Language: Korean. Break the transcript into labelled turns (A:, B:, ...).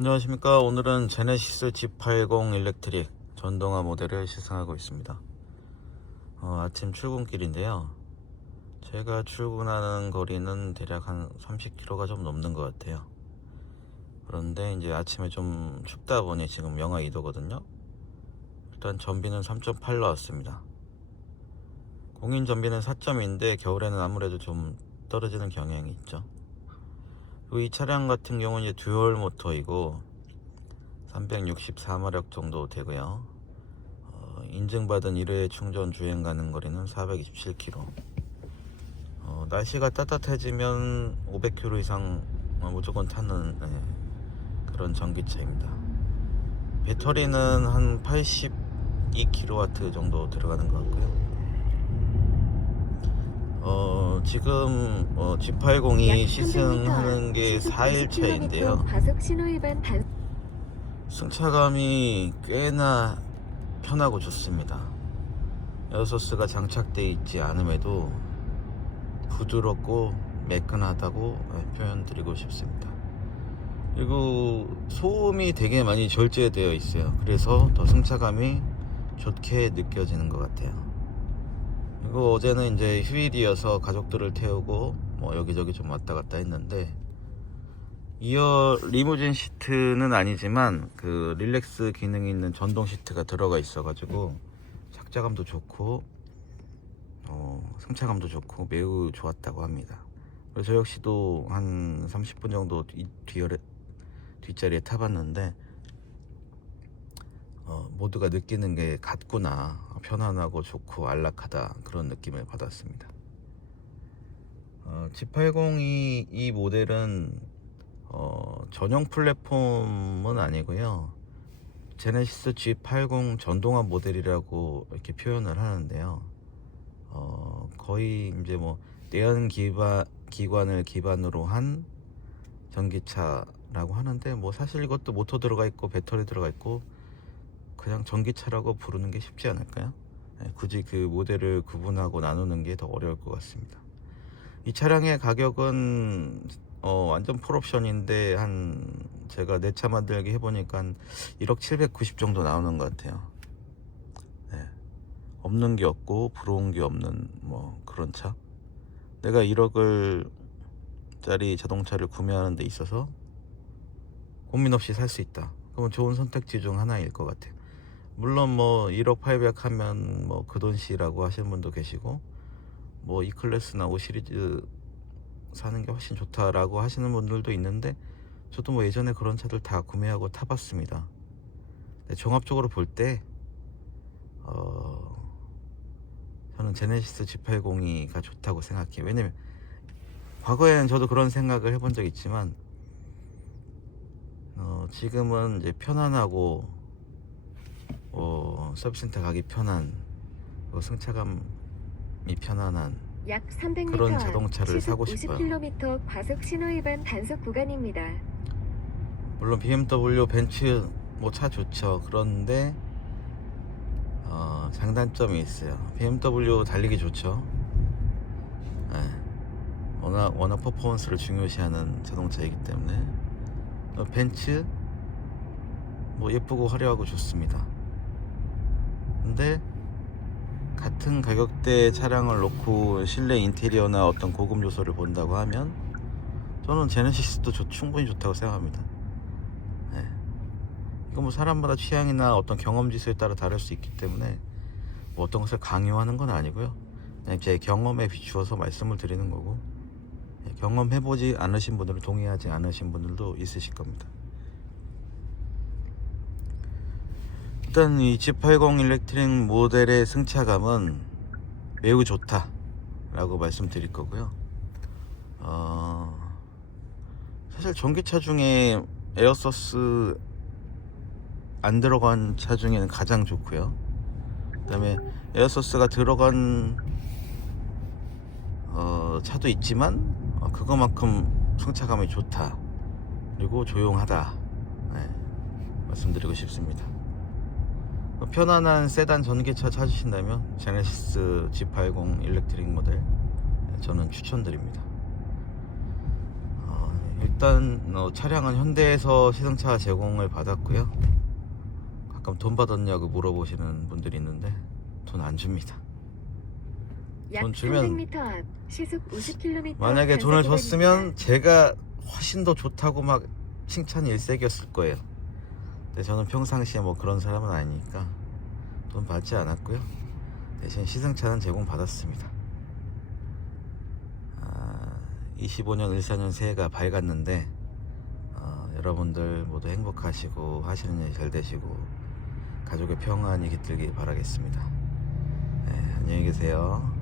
A: 안녕하십니까. 오늘은 제네시스 G80 일렉트릭 전동화 모델을 시승하고 있습니다. 어, 아침 출근길인데요. 제가 출근하는 거리는 대략 한 30km가 좀 넘는 것 같아요. 그런데 이제 아침에 좀 춥다 보니 지금 영하 2도거든요. 일단 전비는 3.8 나왔습니다. 공인 전비는 4점인데 겨울에는 아무래도 좀 떨어지는 경향이 있죠 이 차량 같은 경우는 이제 듀얼 모터이고 364마력 정도 되고요. 어, 인증받은 1회 충전 주행 가능 거리는 427km. 어, 날씨가 따뜻해지면 500km 이상 어, 무조건 타는 네, 그런 전기차입니다. 배터리는 한 82kW 정도 들어가는 것 같고요. 어, 지금 어, G80이 시승하는 게 4일 차인데요.
B: 과속 신호 위반 단
A: 승차감이 꽤나 편하고 좋습니다. 에어소스가 장착되어 있지 않음에도 부드럽고 매끈하다고 표현드리고 싶습니다. 그리고 소음이 되게 많이 절제되어 있어요. 그래서 더 승차감이 좋게 느껴지는 것 같아요. 그리고 어제는 이제 휴일이어서 가족들을 태우고 뭐 여기저기 좀 왔다 갔다 했는데 이어 리무진 시트는 아니지만 그 릴렉스 기능이 있는 전동 시트가 들어가 있어가지고 착자감도 좋고 어, 승차감도 좋고 매우 좋았다고 합니다. 그래서 저 역시도 한 30분 정도 이 뒤열에, 뒷자리에 타봤는데 어, 모두가 느끼는 게 같구나 편안하고 좋고 안락하다 그런 느낌을 받았습니다. 어, G80이 이 모델은 어, 전용 플랫폼은 아니고요. 제네시스 G80 전동화 모델이라고 이렇게 표현을 하는데요. 어, 거의 이제 뭐 내연 기반 기관을 기반으로 한 전기차라고 하는데 뭐 사실 이것도 모터 들어가 있고 배터리 들어가 있고 그냥 전기차라고 부르는 게 쉽지 않을까요? 네, 굳이 그 모델을 구분하고 나누는 게 더 어려울 것 같습니다. 이 차량의 가격은 어, 완전 풀옵션인데 한 제가 내 차 만들기 해보니까 한 1억 790 정도 나오는 것 같아요. 네. 없는 게 없고 부러운 게 없는 뭐 그런 차. 내가 1억을 짜리 자동차를 구매하는 데 있어서 고민 없이 살 수 있다. 그러면 좋은 선택지 중 하나일 것 같아요. 물론 뭐 1억 800 하면 뭐 그 돈씨라고 하시는 분도 계시고 뭐 E 클래스나 5 시리즈 사는 게 훨씬 좋다라고 하시는 분들도 있는데 저도 뭐 예전에 그런 차들 다 구매하고 타봤습니다. 네, 종합적으로 볼때 어, 저는 제네시스 G80이가 좋다고 생각해요. 왜냐면 과거에는 저도 그런 생각을 해본 적 있지만 어, 지금은 이제 편안하고 어, 서비스센터 가기 편한 그리고 승차감이 편안한
B: 약 300m
A: 그런 자동차를 사고 싶어요.
B: 50km 과속 신호 위반 단속 구간입니다.
A: 물론 BMW, 벤츠 뭐 차 좋죠. 그런데 어, 장단점이 있어요. BMW 달리기 좋죠. 예. 워낙 워낙 퍼포먼스를 중요시하는 자동차이기 때문에 또 벤츠 뭐 예쁘고 화려하고 좋습니다. 근데 같은 가격대 차량을 놓고 실내 인테리어나 어떤 고급 요소를 본다고 하면 저는 제네시스도 좋- 충분히 좋다고 생각합니다. 네. 이거 뭐 사람마다 취향이나 어떤 경험 지수에 따라 다를 수 있기 때문에 뭐 어떤 것을 강요하는 건 아니고요. 제 경험에 비추어서 말씀을 드리는 거고 네, 경험해보지 않으신 분들은 동의하지 않으신 분들도 있으실 겁니다. 일단 이 G80 일렉트릭 모델의 승차감은 매우 좋다 라고 말씀드릴 거고요. 어, 사실 전기차 중에 에어소스 안 들어간 차 중에는 가장 좋고요. 그 다음에 에어소스가 들어간 어, 차도 있지만 어, 그거만큼 승차감이 좋다. 그리고 조용하다. 네, 말씀드리고 싶습니다. 어, 편안한 세단 전기차 찾으신다면 제네시스 G80 일렉트릭 모델 네, 저는 추천드립니다. 어, 일단 어, 차량은 현대에서 시승차 제공을 받았고요. 가끔 돈 받았냐고 물어보시는 분들이 있는데 돈 안 줍니다. 약돈 주면
B: 300m 앞 시속 50km
A: 만약에 돈을 줬으면 제가 훨씬 더 좋다고 막 칭찬이 일색이었을 거예요. 근데 저는 평상시에 뭐 그런 사람은 아니니까 돈 받지 않았고요. 대신 시승차는 제공받았습니다. 아, 25년 을사년 새해가 밝았는데 어, 여러분들 모두 행복하시고 하시는 일 잘 되시고 가족의 평안이 깃들길 바라겠습니다. 네, 안녕히 계세요.